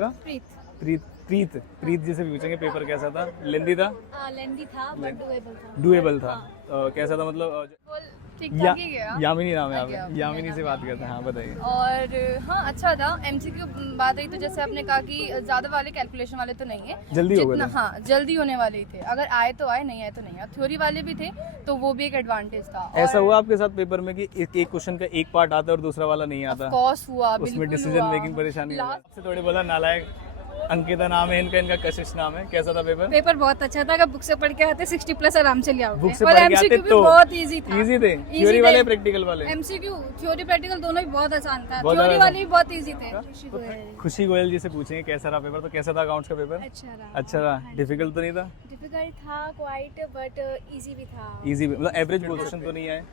आपका? प्रीत। प्रीत जी से पूछेंगे पेपर कैसा था? लेंदी था? लेंदी था बट डुएबल था। कैसा था मतलब? ठीक ठाक ही गया। यामिनी नाम है आपका? यामिनी से बात करते हैं। हाँ बताइए। और हाँ अच्छा था। एमसीक्यू बात रही तो जैसे आपने कहा कि ज्यादा वाले कैलकुलेशन वाले तो नहीं है, जल्दी हो गए थे। हाँ जल्दी होने वाले ही थे। अगर आए तो आए, नहीं आए तो नहीं आए। थ्योरी वाले भी थे तो वो भी एक एडवांटेज था। ऐसा हुआ आपके साथ पेपर में कि एक क्वेश्चन का एक पार्ट आता है और दूसरा वाला नहीं आता? कॉस हुआ, उसमें डिसीजन मेकिंग परेशानी हुई। आपसे थोड़ी बोला नालायक अंकिता नाम है इनका कशिश नाम है। कैसा था पेपर? पेपर बहुत अच्छा था। अगर बुक से पढ़ के आते 60+ आराम से ले आओगे। बुक से और पढ़ के एमसीक्यू आते भी तो बहुत इजी था। इजी थे? थ्योरी वाले प्रैक्टिकल वाले? एमसीक्यू थ्योरी प्रैक्टिकल दोनों ही बहुत आसान था। बहुत थ्योरी ज्यादा वाले भी बहुत इजी थे। खुशी गोयल जी से पूछेंगे कैसा रहा पेपर? तो कैसा था अकाउंट्स का पेपर? अच्छा रहा। डिफिकल्ट तो नहीं था? डिफिकल्ट था क्वाइट, बट इजी भी था। इजी मतलब एवरेज क्वेश्चन तो नहीं आए?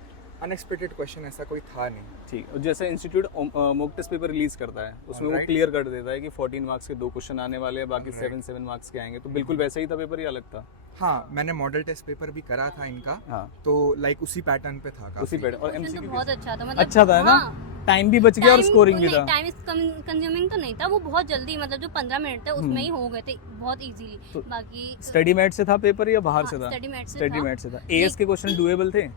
अनएक्सपेक्टेड क्वेश्चन ऐसा कोई था नहीं। ठीक। और जैसे institute mock test paper release करता है उसमें वो क्लियर कर देता है कि 14 मार्क्स के 2 क्वेश्चन आने वाले हैं, बाकी 7 मार्क्स के आएंगे। तो बिल्कुल वैसा ही था पेपर या अलग था? हाँ, मैंने मॉडल टेस्ट पेपर भी करा था इनका। हाँ। तो लाइक उसी पैटर्न पे था। उसी पैटर्न। और तो एमसीक्यू बहुत अच्छा था। मतलब अच्छा था ना? टाइम भी बच गया और स्कोरिंग भी था। टाइम कंज्यूमिंग तो नहीं था, वो बहुत जल्दी, मतलब जो 15 मिनट थे उसमें ही हो गए थे बहुत इजीली। तो बाकी स्टडी मैट से था पेपर या बाहर से था? स्टडी मैट से था। एएस के क्वेश्चन डुएबल थे?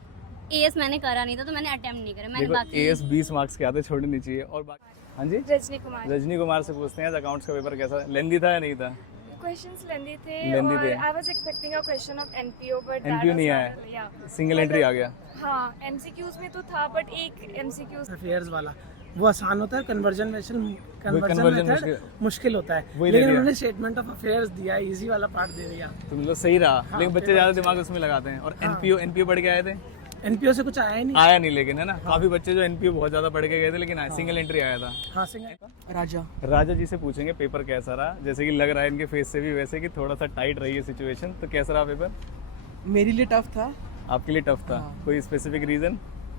एएस मैंने करा नहीं था तो मैंने अटेम्प्ट नहीं करा। मैंने देखो बाकी एएस 20 मार्क्स के आते, छोड़नी नहीं चाहिए। और बाकी हाँ जी रजनी कुमार से पूछते हैं अकाउंट्स का पेपर कैसा? लेंदी था या नहीं था? Questions lengthy थे Lengthy और थे। I was expecting a question of NPO but that NPO was नहीं not आया? really, yeah. सिंगल एंट्री आ गया? हाँ, MCQs में तो था बट एक MCQs अफेयर्स वाला वो आसान होता है, कन्वर्जन conversion मेथड मुश्किल होता है, वही ले लेकिन लिया। उन्होंने स्टेटमेंट ऑफ अफेयर्स दिया, इजी वाला पार्ट दे दिया। तो मतलब सही रहा। लेकिन बच्चे ज्यादा दिमाग उसमें लगाते हैं। और एनपीओ पढ़ के आए थे? एनपीओ से कुछ आया ही नहीं। आया नहीं लेकिन, है ना? काफी बच्चे जो एनपीओ बहुत ज्यादा पढ़ के गए थे लेकिन सिंगल एंट्री आया था। हाँ सिंगल। राजा जी से पूछेंगे पेपर कैसा रहा? जैसे कि लग रहा है इनके फेस से भी वैसे कि थोड़ा सा टाइट रही है सिचुएशन। तो कैसा रहा पेपर? मेरे लिए टफ था। आपके लिए टफ था? कोई specific reason?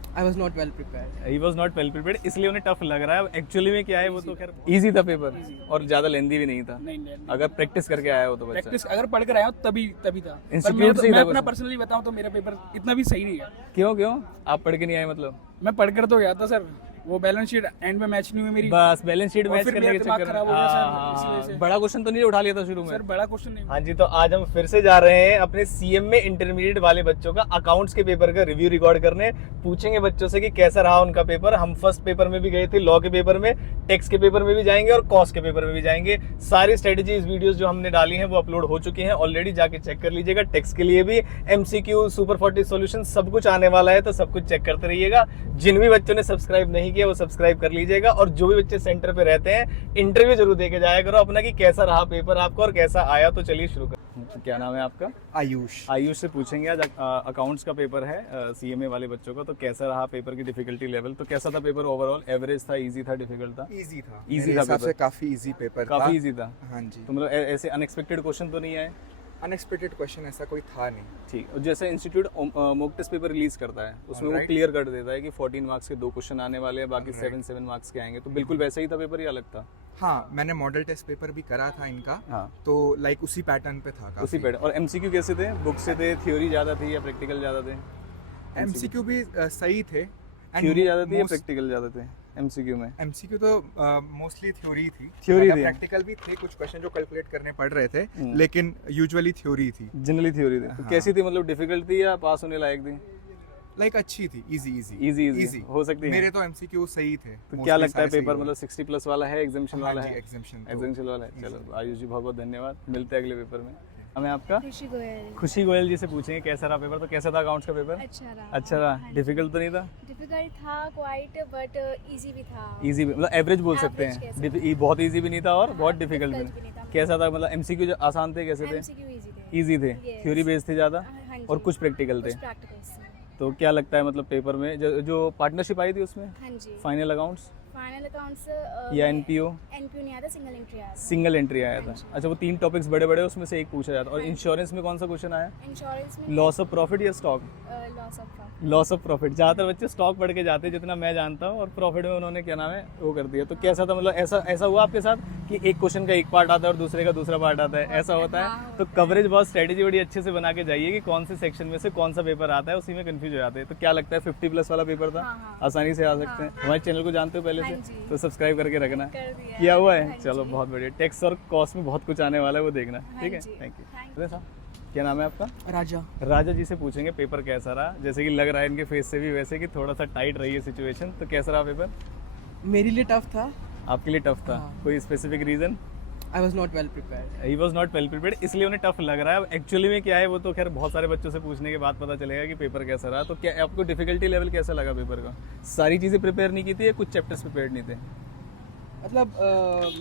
I was not well prepared. He was not well prepared, इसलिए उन्हें टफ लग रहा है। एक्चुअली में क्या है वो तो खैर इजी था पेपर और ज्यादा लेंदी भी नहीं था। अगर प्रैक्टिस करके आया हो तो बच्चा। प्रैक्टिस अगर पढ़ कर आया हो तभी था। इंस्टीट्यूट से ही मैं था अपना कुछ? पर्सनली बताऊं तो मेरा पेपर इतना भी सही नहीं है। क्यों आप पढ़ के नहीं आए? मतलब मैं पढ़ कर तो गया था सर, वो बैलेंस शीट एंड में मैच नहीं हुई मेरी। बस बैलेंस शीट और मैच फिर करने मेरा के दिमाग चक्कर खराब हो गया सर, इसी वजह से। बड़ा क्वेश्चन तो नहीं उठा लिया था शुरू में? सर बड़ा क्वेश्चन नहीं। हाँ जी, तो आज हम फिर से जा रहे हैं अपने सीएम में इंटरमीडिएट वाले बच्चों का अकाउंट्स के पेपर का रिव्यू रिकॉर्ड करने। पूछेंगे बच्चों से कि कैसा रहा उनका पेपर। हम फर्स्ट पेपर में भी गए थे, लॉ के पेपर में, टैक्स के पेपर में भी जाएंगे और कॉस्ट के पेपर में भी जाएंगे। सारी स्ट्रेटेजीज वीडियोस जो हमने डाली हैं वो अपलोड हो चुकी हैं ऑलरेडी, जाके चेक कर लीजिएगा। टैक्स के लिए भी एमसीक्यू, सुपर 40 सॉल्यूशन सब कुछ आने वाला है, तो सब कुछ चेक करते रहिएगा। जिन भी बच्चों ने सब्सक्राइब नहीं किया वो सब्सक्राइब कर लीजिएगा। और जो भी बच्चे सेंटर पे रहते हैं इंटरव्यू जरूर देके जाया करो अपना कि कैसा रहा पेपर आपका और कैसा आया। तो चलिए शुरू कर। क्या नाम है आपका? आयुष से पूछेंगे आज अकाउंट्स का पेपर है सीएमए वाले बच्चों का। तो कैसा रहा पेपर की डिफिकल्टी लेवल? तो कैसा था पेपर ओवरऑल? एवरेज था, इजी था, डिफिकल्ट था? इजी था। Easy मेरे था हिसाब पेपर? से काफी इजी पेपर था। काफी इजी था? हाँ जी। तो मतलब ऐसे अनएक्सपेक्टेड क्वेश्चन तो नहीं आए? अनएक्सपेक्टेड क्वेश्चन ऐसा कोई था नहीं। ठीक। और जैसे institute mock test paper release करता है उसमें वो क्लियर कर देता है कि 14 मार्क्स के 2 क्वेश्चन आने वाले हैं, बाकी 7 मार्क्स के आएंगे। तो बिल्कुल वैसा ही था पेपर या अलग था? हाँ, मैंने मॉडल टेस्ट पेपर भी करा था इनका। हाँ। तो लाइक उसी पैटर्न पे था। उसी पैटर्न। और एमसीक्यू कैसे थे? बुक से थे, थ्योरी ज्यादा थी या प्रैक्टिकल ज्यादा थे? एमसीक्यू भी सही थे। थ्योरी ज्यादा थी या प्रैक्टिकल ज्यादा थे एमसीक्यू में? एमसीक्यू तो मोस्टली थ्योरी थी। थ्योरी थी। प्रैक्टिकल भी थे, कुछ क्वेश्चन जो कैलकुलेट करने पड़ रहे थे, लेकिन यूजुअली थ्योरी थी। जनरली थ्योरी थी। तो कैसी थी? मतलब डिफिकल्ट थी या पास होने लायक थी? लाइक अच्छी थी, इजी इजी हो सकती है। मेरे तो एमसीक्यू सही थे। तो क्या लगता है पेपर मतलब 60+ वाला है, एग्जामिशन वाला है? एग्जामिशन वाला है। चलो आयुष जी बहुत बहुत धन्यवाद, मिलते हैं अगले पेपर में। हमें आपका? खुशी खुशी गोयल जी से पूछेंगे कैसा रहा पेपर? तो कैसा था अकाउंट्स का पेपर? अच्छा रहा। डिफिकल्ट तो नहीं था? डिफिकल्ट था क्वाइट, बट इजी भी था। इजी मतलब एवरेज बोल सकते हैं। बहुत इजी भी नहीं था और बहुत डिफिकल्ट भी नहीं। कैसा था? मतलब एमसीक्यू जो आसान थे कैसे थे? इजी थे? थ्योरी बेस्ड थे ज्यादा और कुछ प्रैक्टिकल थे? तो क्या लगता है मतलब पेपर में जो पार्टनरशिप आई थी उसमें फाइनल अकाउंट्स या एनपीओ नहीं आता, सिंगल एंट्री आया था? अच्छा, वो 3 टॉपिक्स बड़े बड़े उसमें से एक पूछा जाता। और इंश्योरेंस में कौन सा क्वेश्चन आया? इंश्योरेंस में लॉस ऑफ प्रॉफिट या स्टॉक? Loss of profit. ज़्यादातर बच्चे स्टॉक पढ़ के जाते हैं जितना मैं जानता हूँ, और प्रॉफिट में उन्होंने क्या नाम है वो कर दिया। तो कैसा था? मतलब ऐसा हुआ आपके साथ कि एक क्वेश्चन का एक पार्ट आता है और दूसरे का दूसरा पार्ट आता है, ऐसा होता है? तो कवरेज बहुत स्ट्रेटेजी बड़ी अच्छे से बना के जाइए कि कौन से सेक्शन में से कौन सा पेपर आता है, उसी में कंफ्यूज हो जाते हैं। तो क्या लगता है 50+ वाला पेपर था? आसानी से आ सकते हैं। हमारे चैनल को जानते हो पहले से? हाँ से जी। तो सब्सक्राइब करके रखना। कर दिया किया हुआ है? हाँ चलो जी। बहुत बढ़िया। टैक्स और कॉस्ट में बहुत कुछ आने वाला है, वो देखना। हाँ ठीक है, जी। Thank you. साहब क्या नाम है आपका? राजा। राजा जी से पूछेंगे पेपर कैसा रहा, जैसे कि लग रहा है इनके फेस से भी वैसे कि थोड़ा सा टाइट रही है सिचुएशन, तो कैसा रहा पेपर? मेरे लिए टफ था। आपके लिए टफ था? हाँ। कोई specific reason? I was not well prepared. He was not well prepared, इसलिए उन्हें टफ लग रहा है। एक्चुअली में क्या है वो तो खैर बहुत सारे बच्चों से पूछने के बाद पता चलेगा कि पेपर कैसा रहा। तो क्या आपको डिफिकल्टी लेवल कैसा लगा पेपर का? सारी चीज़ें प्रिपेयर नहीं की थी या कुछ चैप्टर्स प्रिपेयर नहीं थे? मतलब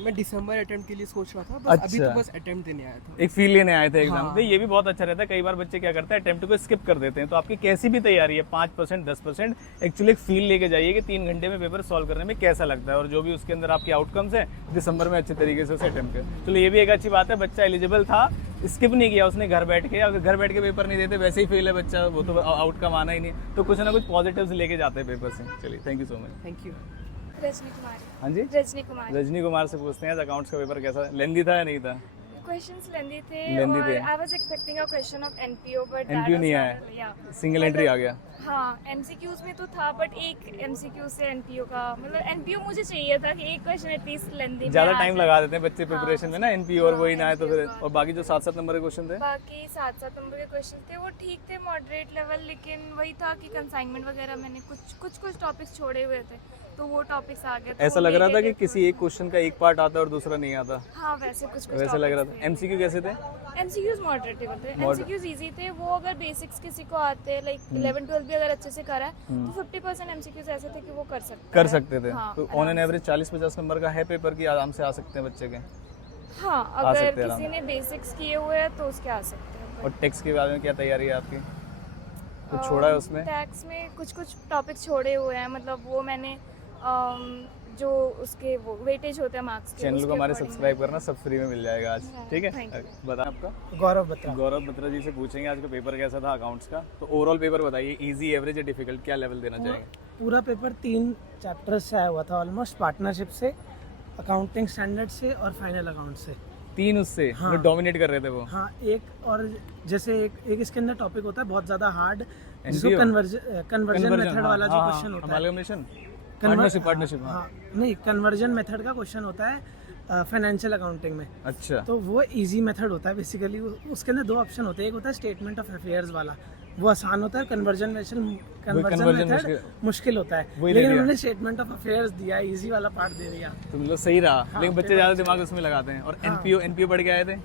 मैं दिसंबर अटेम्प्ट के लिए सोच रहा था, बस अभी अच्छा। तो बस अटेम्प्ट देने आया था। एक फील लेने आए थे एग्जाम हाँ। पे, ये भी बहुत अच्छा रहता है। कई बार बच्चे क्या करते हैं, अटेम्प्ट को स्किप कर देते हैं। तो आपकी कैसी भी तैयारी है, 5% 10%, एक्चुअली एक फील लेके जाइए कि 3 घंटे में पेपर सॉल्व करने में कैसा लगता है, और जो भी उसके अंदर आपके आउटकम्स है दिसंबर में अच्छे तरीके से उसे अटेम्प्ट करें। चलो ये भी एक अच्छी बात है, बच्चा एलिजिबल था, स्किप नहीं किया उसने घर बैठ के। अगर घर बैठ के पेपर नहीं देते वैसे ही फेल है बच्चा, वो तो आउटकम आना ही नहीं। तो कुछ ना कुछ पॉजिटिव्स लेके जाते हैं पेपर से। चलिए, thank you so much. Thank you. Rajni Kumar. हाँ जी, रजनी कुमार। रजनी कुमार से पूछते हैं आज अकाउंट्स का पेपर कैसा, लेंदी था या नहीं था? क्वेश्चंस लेंदी थे लेंदी और थे। I was expecting a question of NPO but NPO नहीं आया, सिंगल एंट्री आ गया। हाँ, एमसीक्यूज में तो था बट एक एमसीक्यू से एनपीओ का, मतलब एनपीओ मुझे चाहिए था कि एक क्वेश्चन एटलीस्ट लेंदी ज्यादा टाइम लगा देते हैं बच्चे हाँ, प्रिपरेशन में ना, एनपी और वही ना आए तो फिर। हाँ। और बाकी जो 7-7 नंबर के क्वेश्चन थे, बाकी 7-7 नंबर के क्वेश्चन थे वो ठीक थे, मॉडरेट लेवल, लेकिन वही था कि कंसाइनमेंट वगैरह मैंने कुछ टॉपिक्स छोड़े हुए थे, तो वो टॉपिक्स आ गए। तो ऐसा वो लग रहा था कि negative किसी एक क्वेश्चन का एक पार्ट आता है और दूसरा नहीं आता, हाँ वैसे कुछ वैसे लग रहा था। एमसीक्यू कैसे थे? एमसीक्यूज मॉडरेट थे, एमसीक्यूज इजी थे। वो अगर बेसिक्स किसी को आते हैं, लाइक 11-12 भी अगर अच्छे से करा है तो 50% एमसीक्यूज ऐसे थे कि वो कर सकते थे। हाँ, तो ऑन एन एवरेज 40-50 नंबर का है पेपर की, आराम से आ सकते हैं बच्चे के। हाँ, आ अगर सकते हैं किसी ने बेसिक्स किए हुए हैं तो उसके आ सकते हैं। और टैक्स के बारे में क्या तैयारी है आपकी? कुछ छोड़ा है उसमें? टैक्स में कुछ टॉपिक छोड़े हुए हैं, मतलब वो मैंने जो उसके वो वेटेज होते हैं मार्क्स के, चैनल को उसके हमारे according सब्सक्राइब करना, सब फ्री में मिल जाएगा आज। हाँ, ठीक है, thank you। बता आपका? गौरव बत्रा। गौरव बत्रा जी से पूछेंगे आज का पेपर कैसा था अकाउंट्स का। तो ओवरऑल पेपर बताइए, इजी, एवरेज या डिफिकल्ट, क्या लेवल देना चाहेंगे? पूरा पेपर 3 चैप्टर्स से आया हुआ था ऑलमोस्ट, पार्टनरशिप से, अकाउंटिंग स्टैंडर्ड से और फाइनल अकाउंट से। 3 उससे हाँ। डोमिनेट कर रहे थे वो। हाँ, एक और जैसे एक इसके अंदर टॉपिक होता है बहुत ज़्यादा हार्ड, जिसको NPO? कन्वर्जन मेथड वाला जो क्वेश्चन होता है। Amalgamation, Conver- partnership. हाँ, नहीं, कन्वर्जन मेथड का क्वेश्चन होता है फाइनेंशियल अकाउंटिंग में। अच्छा, तो वो इजी मेथड होता है बेसिकली। उसके अंदर 2 ऑप्शन होते हैं, एक होता है स्टेटमेंट ऑफ अफेयर्स वाला, वो आसान होता है। कन्वर्जन conversion मेथड मुश्किल होता है, वही ले लेकिन लिया। उन्होंने स्टेटमेंट ऑफ अफेयर्स दिया, इजी वाला पार्ट दे दिया। तो मतलब सही रहा। हाँ, लेकिन बच्चे ज्यादा दिमाग उसमें लगाते हैं। और एनपीओ पढ़ के आए थे?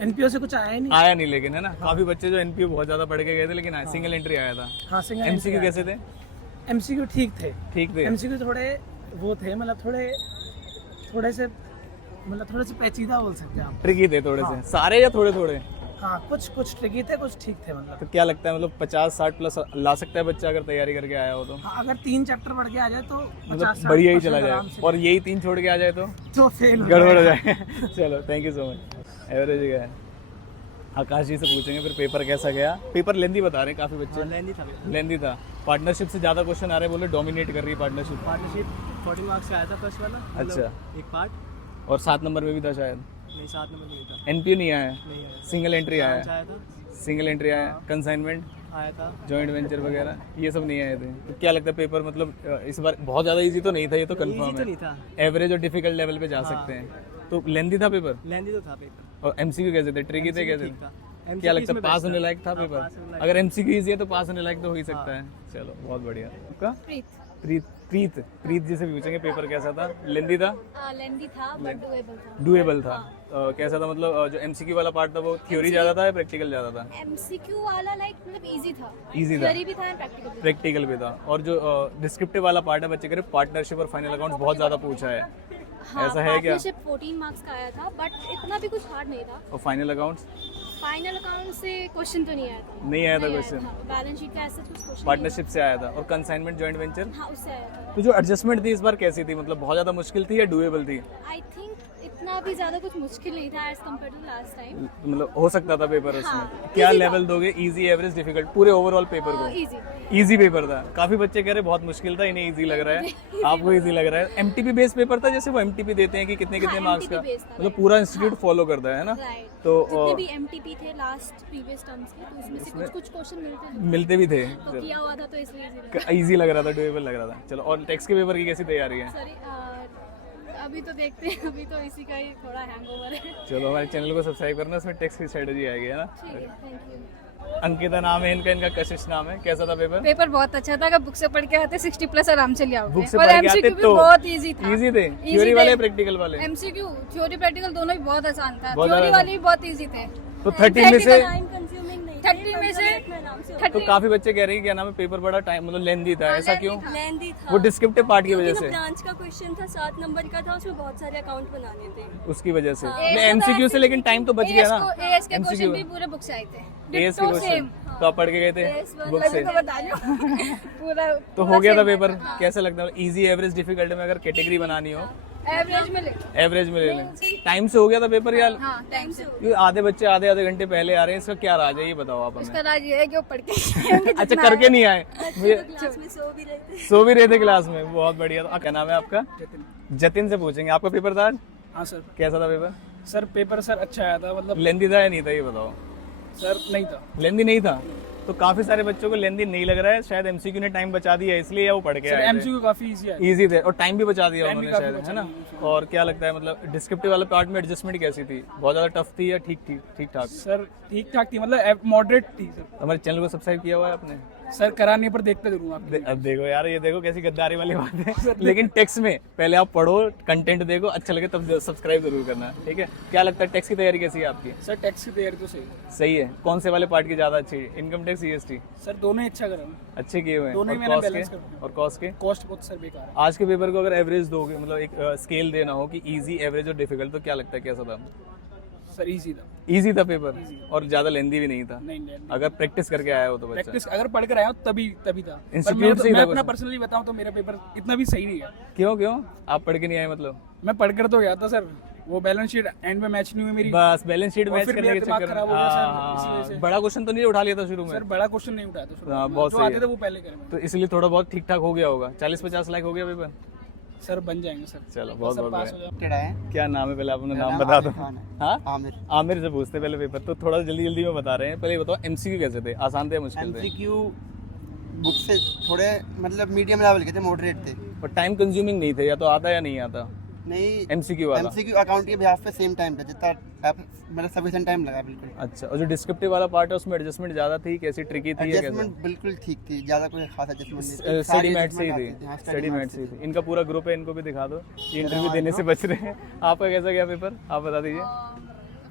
एनपीओ से कुछ आया ही नहीं। आया नहीं, लेकिन है ना, काफी बच्चे जो एनपीओ बहुत ज्यादा पढ़ के गए थे, लेकिन सिंगल एंट्री आया था। हाँ, सिंगल एमसीक्यू कैसे थे? एमसीक्यू ठीक थे। ठीक थे। एमसीक्यू थोड़े वो थे, मतलब थोड़े से पेचीदा बोल सकते हैं आप। ट्रिकी थे थोड़े से, सारे या थोड़े थोड़े? हाँ, कुछ ट्रिकी थे, कुछ ठीक थे मतलब। तो क्या लगता है, मतलब 50-60 प्लस ला सकता है बच्चा अगर तैयारी करके आया हो तो? हाँ, अगर 3 चैप्टर पढ़ के आ जाए तो मतलब 50-60% बढ़िया ही चला आराम जाए, से। और यही 3 छोड़ के आ जाए तो फेल गड़बड़ हो जाए। चलो, thank you so much. Average क्या है? आकाश जी से पूछेंगे फिर पेपर कैसा गया। पेपर लेंदी बता रहे हैं काफी बच्चे। लेंदी था। पार्टनरशिप से ज्यादा क्वेश्चन आ रहे हैं, बोले डोमिनेट कर रही है पार्टनरशिप। 40 मार्क्स से आया था फर्स्ट वाला। अच्छा, एक पार्ट। और 7 नंबर में भी था शायद। नहीं, 7 नंबर नहीं था। एनपीओ नहीं आया, नहीं आया। सिंगल एंट्री आया, आया था, सिंगल एंट्री आया, कंसाइनमेंट, आया था। जॉइंट वेंचर वगैरह ये सब नहीं आए थे। तो क्या लगता है पेपर, मतलब इस बार बहुत ज़्यादा इजी तो नहीं था, ये तो कंफर्म है। था, एवरेज और डिफिकल्ट लेवल पे जा सकते हैं। तो लेंदी था पेपर? लेंदी तो था पेपर। और एमसीक्यू कैसे थे, ट्रिकी थे कैसे? क्या लगता है पास होने लायक था पेपर? अगर एमसीक्यू इजी है तो पास होने लायक तो हो ही सकता है। चलो, बहुत बढ़िया। आपका? प्रीत जी से पूछेंगे पेपर कैसा था। लेंदी था? लेंदी था बट डूएबल था। डूएबल था। कैसा था, मतलब जो एमसीक्यू वाला पार्ट था वो थ्योरी ज़्यादा था या प्रैक्टिकल ज़्यादा था? एमसीक्यू वाला लाइक मतलब इजी था। Easy था। थ्योरी भी था, प्रैक्टिकल भी था। प्रैक्टिकल भी था। और जो डिस्क्रिप्टिव वाला पार्ट है, बच्चे कह रहे पार्टनरशिप और फाइनल अकाउंट्स बहुत ज़्यादा पूछा है, हाँ, ऐसा है क्या? पार्टनरशिप 14 मार्क्स का आया था बट इतना भी कुछ हार्ड नहीं था। और फाइनल अकाउंट्स फाइनल अकाउंट से क्वेश्चन तो नहीं आया था। नहीं आया था क्वेश्चन, बैलेंस शीट का ऐसा कुछ क्वेश्चन पार्टनरशिप से आया था। और कंसाइनमेंट जॉइंट वेंचर, हाँ उससे आया था। तो जो एडजस्टमेंट थी इस बार कैसी थी, मतलब बहुत ज़्यादा मुश्किल थी या डूएबल थी? आई थिंक इतना भी ज़्यादा कुछ मुश्किल नहीं था as compare to last time. मतलब हो सकता था पेपर उसमें। क्या लेवल दोगे? इजी, एवरेज, डिफिकल्ट, पूरे ओवरऑल पेपर को? इजी पेपर था। काफी बच्चे कह रहे बहुत मुश्किल था, इन्हें इजी लग रहा है, आपको इजी लग रहा है। एमटीपी बेस्ड पेपर था, जैसे वो एमटीपी देते हैं कि कितने कितने मार्क्स का, मतलब पूरा इंस्टीट्यूट फॉलो करता है ना। तो जितने भी एमटीपी थे लास्ट प्रीवियस टर्म्स के, तो उसमें से कुछ क्वेश्चन मिलते भी थे, तो किया हुआ था, तो इसलिए इजी लग रहा था, डुएबल लग रहा था। चलो, और टेक्स्ट के पेपर की कैसी तैयारी है? सॉरी, अभी तो देखते हैं, अभी तो इसी का ही थोड़ा हैंगओवर है। चलो, हमारे चैनल को सब्सक्राइब करना, उसमें टेक्स्ट की स्ट्रेटजी आएगी, है ना। ठीक है, थैंक यू। अंकिता नाम है इनका, इनका कशिश नाम है। कैसा था पेपर? पेपर बहुत अच्छा था, अगर बुक से पढ़ के आते 60 प्लस आराम से ले आओगे। बुक से और पढ़ के एमसीक्यू आते भी तो बहुत इजी था। इजी थे? Easy थ्योरी थे। वाले, प्रैक्टिकल वाले? एमसीक्यू, थ्योरी प्रैक्टिकल दोनों ही बहुत आसान था। बहुत थ्योरी ज्यादा वाले भी बहुत इजी थे। तो 30 में से 30 में से तो काफी बच्चे कह रहे हैं क्या नाम है, पेपर बड़ा टाइम मतलब लेंदी था, ऐसा क्यों? लेंदी था वो डिस्क्रिप्टिव पार्ट की वजह से, ब्रांच का क्वेश्चन था 7 नंबर का था, उसमें बहुत सारे अकाउंट बनाने थे, उसकी वजह से। एमसीक्यू से लेकिन टाइम तो बच गया ना। एएस के क्वेश्चन MCQ भी पूरे बुक से आए थे। एएस के क्वेश्चन तो आप पढ़ के गए थे बुक से? तो बता रही हूँ। पूरा तो हो गया था पेपर। कैसा लगता है? इजी, एवरेज, डिफिकल्ट में अगर कैटेगरी बनानी हो, एवरेज में ले। एवरेज में ले लें। टाइम से हो गया था पेपर या हाँ, टाइम से। ये आधे बच्चे आधे घंटे पहले आ रहे हैं, इसका क्या राज है, ये बताओ आप हमें। इसका राज ये है कि वो पढ़ के अच्छा, करके नहीं आए? मुझे क्लास में सो भी रहे थे क्लास में। बहुत बढ़िया। तो क्या नाम है आपका? जतिन से पूछेंगे। आपका पेपर था? हाँ सर। कैसा था पेपर? सर पेपर सर अच्छा आया था, मतलब लेंदी था या नहीं था, ये बताओ। सर नहीं था। लेंदी नहीं था? तो काफी सारे बच्चों को लेंदी नहीं लग रहा है, शायद एमसीक्यू ने टाइम बचा दिया इसलिए, या वो पढ़ के सर आए थे। एमसीक्यू काफी इजी है। इजी थे और टाइम भी बचा दिया Time भी उन्होंने काफी शायद, बचा है ना। दिया। और क्या लगता है, मतलब डिस्क्रिप्टिव वाले पार्ट में एडजस्टमेंट कैसी थी? बहुत ज्यादा टफ थी या ठीक ठाक? सर ठीक ठाक थी, मतलब मॉडरेट थी सर। हमारे चैनल को सब्सक्राइब किया हुआ है आपने? सर कराने पर देखते जरूर आप। अब देखो यार, ये देखो कैसी गद्दारी वाली बात है। लेकिन टेक्स्ट में पहले आप पढ़ो, कंटेंट देखो, अच्छा लगे तब सब्सक्राइब जरूर करना, ठीक है। क्या लगता है टेक्स्ट की तैयारी कैसी है आपकी? सर टैक्स की तैयारी तो सही सही है। कौन से वाले पार्ट की ज्यादा अच्छी है? Income tax, GST? सर दोनों ही अच्छा करा, अच्छे किए हुए हैं। दोनों ही और मैंने cost balance के? कर दिए। और कॉस्ट के? कॉस्ट बहुत सर बेकार है। आज के पेपर को अगर एवरेज दोगे, मतलब एक स्केल देना हो कि इजी, एवरेज और डिफिकल्ट, तो क्या लगता है कैसा था? सर इजी था। इजी था पेपर और ज्यादा लेंदी भी नहीं था। नहीं अगर प्रैक्टिस करके आया हो तो बच्चा। प्रैक्टिस अगर पढ़ कर आया हूँ तभी था। पर Institute से ही मैं था अपना कुछ? पर्सनली बताऊँ तो मेरा पेपर इतना भी सही नहीं है। क्यों आप पढ़ के नहीं आए? मतलब मैं पढ़ कर तो गया था सर, वो बैलेंस शीट एंड में मैच नहीं हुई मेरी। बस बैलेंस शीट और मैच फिर करने मेरा के दिमाग चक्कर खराब में। हो गया सर, हाँ, इसी वजह से। बड़ा क्वेश्चन तो नहीं उठा लिया था शुरू में? सर बड़ा क्वेश्चन नहीं उठाया था शुरू में। हाँ, बहुत जो सही आते है। थे वो पहले करे। तो इसलिए थोड़ा बहुत ठीक ठाक हो गया होगा। 40-50 लाख हो गया पेपर? सर बन जाएंगे सर। चलो, बहुत सर बहुत पास हो बढ़िया। जाए। क्या नाम है पहले आपने नाम बता दो। हाँ, आमिर। आमिर से पूछते पहले पेपर, तो थोड़ा जल्दी में बता रहे हैं। पहले ये बताओ एमसीक्यू कैसे थे? आसान थे या मुश्किल थे? एमसीक्यू बुक से थोड़े मतलब मीडियम लेवल के थे, मॉडरेट थे। और टाइम कंज्यूमिंग नहीं थे, या तो आता या नहीं आता? नहीं, एमसीक्यू वाला? एमसीक्यू अकाउंट के बिहाफ पे सेम टाइम पे जितना मतलब सफिशिएंट टाइम लगा बिल्कुल। अच्छा, और जो डिस्क्रिप्टिव वाला पार्ट है उसमें एडजस्टमेंट ज्यादा थी? कैसी ट्रिकी थी या कैसे? एडजस्टमेंट बिल्कुल ठीक थी, ज्यादा कोई खास एडजस्टमेंट नहीं थी। स्टडी मैट से ही adjustment आती थी? हाँ, स्टडी मैट से ही थी। इनका पूरा ग्रुप है, इनको भी दिखा दो, ये इंटरव्यू हाँ, देने से बच रहे हैं। आपका कैसा गया पेपर, आप बता दीजिए।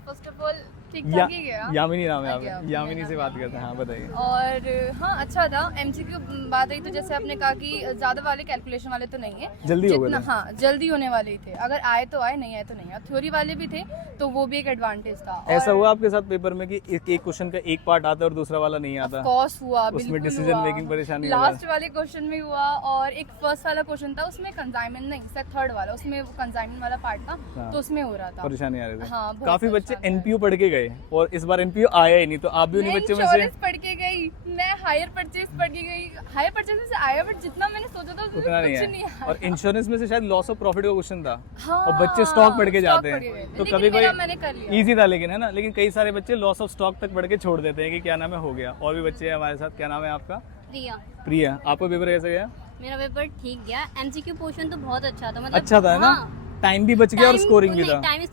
फर्स्ट ऑफ ऑल ठीक ठाक ही गया। यामिनी नाम है गया, आपका? यामिनी से बात करते हैं। हाँ, बताइए। और हाँ, अच्छा था। एमसीक्यू बात रही तो जैसे आपने कहा कि ज्यादा वाले कैलकुलेशन वाले तो नहीं है, जल्दी हो गए थे। हाँ, जल्दी होने वाले ही थे। अगर आए तो आए, नहीं आए तो नहीं आए। थ्योरी वाले भी थे तो वो भी एक एडवांटेज था। ऐसा हुआ आपके साथ पेपर में कि एक क्वेश्चन का एक पार्ट आता है और दूसरा वाला नहीं आता? कॉस हुआ, उसमें बिल्कुल डिसीजन हुआ। मेकिंग परेशानी लास्ट वाले क्वेश्चन में हुआ, और एक फर्स्ट वाला क्वेश्चन था उसमें कंसाइनमेंट नहीं, थर्ड वाला उसमें कंसाइनमेंट वाला पार्ट था, हाँ। तो उसमें हो रहा था, परेशानी आ रही थी। हाँ, बहुत काफी बच्चे परेशानी। एनपीयू पढ़ के गए और इस बार एनपीयू आया ही नहीं, तो आप भी उन्हीं मैं बच्चों में से? इंश्योरेंस पढ़ के गई, मैं हायर परचेज पढ़ के गई। हायर परचेज में से आया, बट जितना मैंने सोचा था उसमें उतना नहीं कुछ नहीं है। आया। और इंश्योरेंस में से शायद लॉस ऑफ प्रॉफिट का क्वेश्चन था। हाँ, और बच्चे स्टॉक पढ़ के stock जाते पढ़ के हैं, गए। तो लेकिन कभी मेरा कोई मैंने कर लिया। इजी था लेकिन, है ना। लेकिन कई सारे बच्चे लॉस ऑफ स्टॉक तक पढ़ के छोड़ देते हैं कि क्या नाम है, हो गया। और भी बच्चे हैं हमारे साथ। क्या नाम है आपका? प्रिया। प्रिया। आपका पेपर कैसे गया? मेरा पेपर ठीक गया। एमसीक्यू पोर्शन तो बहुत अच्छा था, मतलब अच्छा था, है ना। टाइम भी बच गया और स्कोरिंग भी था। टाइम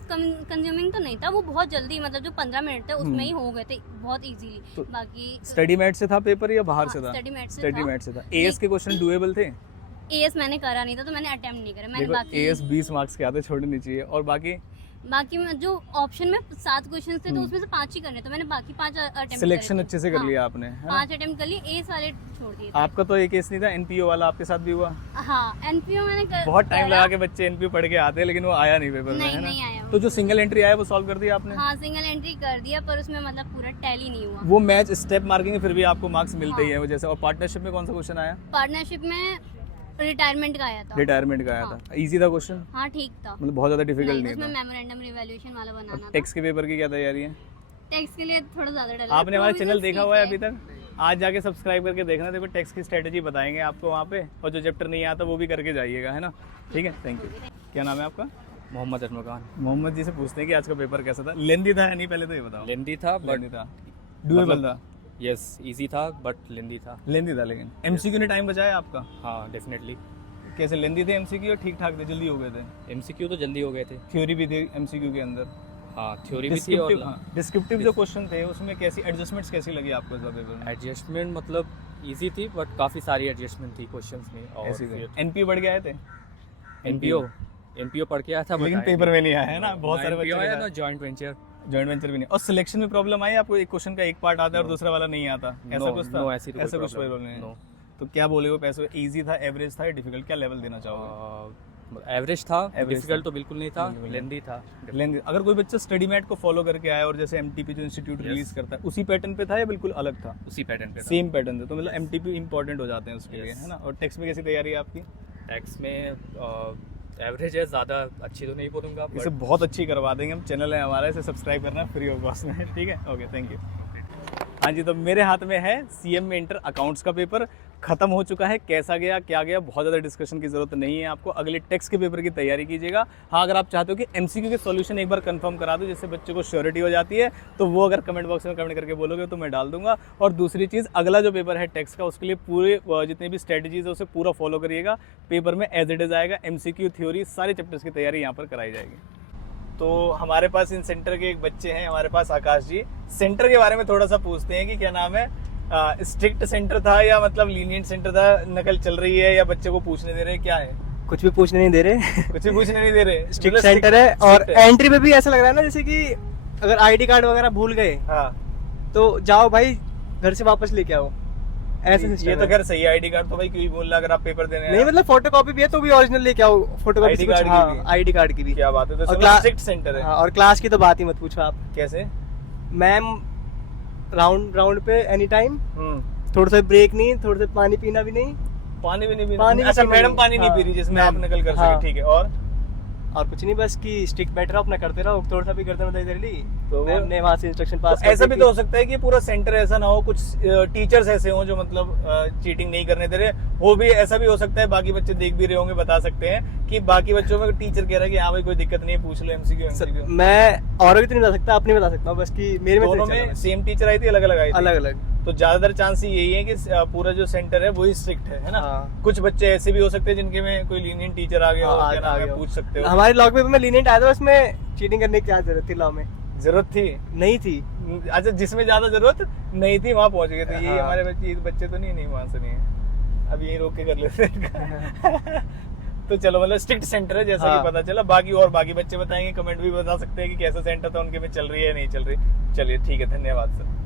कंज्यूमिंग तो नहीं था, वो बहुत जल्दी, मतलब जो 15 मिनट थे उसमें ही हो गए थे बहुत इजीली। तो बाकी स्टडी मैट से था पेपर या बाहर से था? स्टडी मैट से स्टडी था। मैट से था। एएस के क्वेश्चन डुएबल थे? एएस मैंने करा नहीं था तो मैंने अटेम्प्ट नहीं करा। मैंने देखो, बाकी एएस 20 मार्क्स के आते, छोड़ने नहीं चाहिए। और बाकी में जो ऑप्शन में 7 क्वेश्चन थे तो उसमें से 5 ही करने, तो मैंने बाकी 5 अटेम्प्ट सिलेक्शन अच्छे से कर लिया आपने, है ना? 5 अटेम्प्ट कर लिए, एएस वाले छोड़ दिए थे। आपका तो एक केस नहीं था, एनपीओ वाला आपके साथ भी हुआ? हाँ, एनपीओ मैंने बहुत टाइम लगा के बच्चे एनपीओ पढ़ के आते हैं, लेकिन वो आया नहीं पेपर में, है नहीं ना। आया। तो जो सिंगल एंट्री आया वो सॉल्व कर दिया आपने? हाँ, सिंगल एंट्री कर दिया, पर उसमें मतलब पूरा टैली नहीं हुआ। वो मैच स्टेप मार्किंग फिर भी आपको मार्क्स मिलते ही है वो जैसे। और पार्टनरशिप में कौन सा क्वेश्चन आया? पार्टनरशिप में रिटायरमेंट का आया था। रिटायरमेंट का आया हाँ। था। इजी था क्वेश्चन, हाँ ठीक था। मतलब बहुत ज्यादा डिफिकल्ट नहीं, नहीं उसमें था। मेमोरेंडम रिवैल्यूएशन वाला बनाना था। टेक्स्ट के पेपर की क्या तैयारी है? टेक्स्ट के लिए थोड़ा ज्यादा डर आपने हमारा चैनल देखा हुआ है अभी तक? आज जाके सब्सक्राइब करके देखना, देखो टेक्स्ट की स्ट्रेटेजी बताएंगे आपको वहाँ पे, और जो चैप्टर नहीं आता वो भी करके जाइएगा, है ना? ठीक है, थैंक यू। क्या नाम है आपका? मोहम्मद अजमखान। मोहम्मद जी से पूछते हैं कि आज का पेपर कैसा था? लेंदी था या नहीं, पहले तो ये बताओ। लेंदी था लेंदी बट था, डूएबल था। यस इजी था बट लेंदी था। लेंदी था, लेकिन एमसीक्यू ने टाइम बचाया आपका? हाँ डेफिनेटली। कैसे लेंदी थे एमसीक्यू, ठीक ठाक थे, जल्दी हो गए थे? एमसीक्यू तो जल्दी हो गए थे। थ्योरी भी थी एमसीक्यू के अंदर? हाँ थ्योरी भी थी और डिस्क्रिप्टिव जो क्वेश्चन थे उसमें कैसी एडजस्टमेंट्स कैसी लगी आपको इस पेपर में? एडजस्टमेंट मतलब इजी थी बट काफ़ी सारी एडजस्टमेंट थी क्वेश्चंस में। और ऐसी थे। एनपीओ बढ़ के आए थे? एनपीओ पढ़ के आया था लेकिन पेपर में नहीं आया है ना, बहुत सारे बच्चे आया ना जॉइंट वेंचर। जॉइंट वेंचर भी नहीं। और सिलेक्शन में प्रॉब्लम आई आपको? एक क्वेश्चन का एक पार्ट आता है और दूसरा वाला नहीं आता, ऐसा कुछ था? ऐसा कुछ प्रॉब्लम नहीं। तो क्या बोले वो पैसे, इजी था, एवरेज था या डिफिकल्ट, क्या लेवल देना चाहोगे? एवरेज था, Average डिफिकल्ट था। तो बिल्कुल नहीं था, लेंदी था। लेंदी। अगर कोई बच्चा स्टडी मैट को फॉलो करके आया और जैसे एमटीपी जो इंस्टीट्यूट रिलीज करता है उसी पैटर्न पे था या बिल्कुल अलग था? उसी पैटर्न पे था। सेम पैटर्न था, तो मतलब एमटीपी इंपॉर्टेंट हो जाते हैं उसके लिए, है ना? और टेक्स्ट में कैसी तैयारी है आपकी? टैक्स में एवरेज है, ज़्यादा अच्छी तो नहीं बोलूँगा। इसे बहुत अच्छी करवा देंगे हम, चैनल है हमारा, इसे सब्सक्राइब करना फ्री ऑफ कॉस्ट में, ठीक है? Okay, thank you. हाँ जी, तो मेरे हाथ में है सीएमए इंटर अकाउंट्स का पेपर, खत्म हो चुका है। कैसा गया, क्या गया, बहुत ज़्यादा डिस्कशन की ज़रूरत नहीं है आपको। अगले टेक्स्ट के पेपर की तैयारी कीजिएगा। हाँ, अगर आप चाहते हो कि एमसीक्यू के सॉल्यूशन एक बार कंफर्म करा दो जिससे बच्चों को श्योरिटी हो जाती है, तो वो अगर कमेंट बॉक्स में कमेंट करके बोलोगे तो मैं डाल दूंगा। और दूसरी चीज़, अगला जो पेपर है टेक्स्ट का, उसके लिए पूरे जितने भी स्ट्रेटजीज है उसे पूरा फॉलो करिएगा। पेपर में एज इट इज़ आएगा, एमसीक्यू, थ्योरी, सारे चैप्टर्स की तैयारी यहाँ पर कराई जाएगी। तो हमारे पास इन सेंटर के एक बच्चे हैं, हमारे पास आकाश जी। सेंटर के बारे में थोड़ा सा पूछते हैं कि क्या नाम है, स्ट्रिक्ट सेंटर था या मतलब लीनियंट सेंटर था, नकल चल रही है या बच्चे को पूछने दे रहे हैं, क्या है? कुछ भी पूछने नहीं दे रहे। कुछ भी पूछने नहीं दे रहे, स्ट्रिक्ट सेंटर है। और एंट्री पे भी ऐसा लग रहा है ना जैसे कि अगर आईडी कार्ड वगैरह भूल गए हाँ, तो जाओ भाई घर से वापस लेके आओ, ऐसे ये सिस्टम तो है। खैर सही है। आईडी कार्ड तो भाई क्यों ही बोल रहा, अगर आप पेपर देने नहीं मतलब फोटो कॉपी भी है तो भी ओरिजिनल लेके आओ, फोटो ID card की भी? आईडी कार्ड की भी। क्या बात है, तो और स्ट्रिक्ट सेंटर है। हाँ, और क्लास की तो बात ही मत पूछो आप। कैसे? मैम राउंड पे एनी टाइम, थोड़ा सा ब्रेक नहीं, थोड़ा सा पानी पीना भी नहीं। पानी भी नहीं पी पानी रही? अच्छा, भी मैडम नहीं। पानी नहीं हाँ, पी रही जिसमें मैम, आप नकल कर सके, हाँ। ठीक है। और कुछ नहीं, बस कि स्टिक बैठ रहो, अपना करते रहो, थोड़ा सा भी करते रहो इधर ली तो मैम ने वहाँ से इंस्ट्रक्शन पास ऐसा भी तो हो सकता है कि पूरा सेंटर ऐसा ना हो, कुछ टीचर्स ऐसे हों जो मतलब चीटिंग नहीं करने दे रहे, वो भी ऐसा भी हो सकता है। बाकी बच्चे देख भी रहे होंगे, बता सकते हैं कि बाकी बच्चों में टीचर कह रहा है कि हाँ भाई कोई दिक्कत नहीं है, पूछ लो एमसीक्यू। मैं और भी तो नहीं बता सकता, अपनी बता सकता हूँ बस कि मेरे में दोनों में सेम टीचर आई थी, अलग अलग आई थी? अलग अलग। तो ज्यादातर चांस यही है कि पूरा जो सेंटर है वही स्ट्रिक्ट है ना? हाँ। कुछ बच्चे ऐसे भी हो सकते हैं जिनके में कोई लीनियंट टीचर आ गया हो, क्या नाम है, पूछ सकते हो। हमारे लॉ पेपर में लीनियंट आया था, उसमें चीटिंग करने की क्या जरूरत थी? लॉ में जरूरत थी? नहीं थी। अच्छा, जिसमें ज्यादा जरूरत नहीं थी वहाँ पहुंच गए थे। ये हाँ। हमारे बच्चे तो नहीं वहां से नहीं है, अब यहीं रोक के कर लेते हैं। तो चलो, मतलब स्ट्रिक्ट सेंटर है जैसा हाँ। कि पता चला। बाकी बच्चे बताएंगे, कमेंट भी बता सकते हैं कि कैसा सेंटर था उनके में, चल रही है नहीं चल रही। चलिए ठीक है, धन्यवाद सर।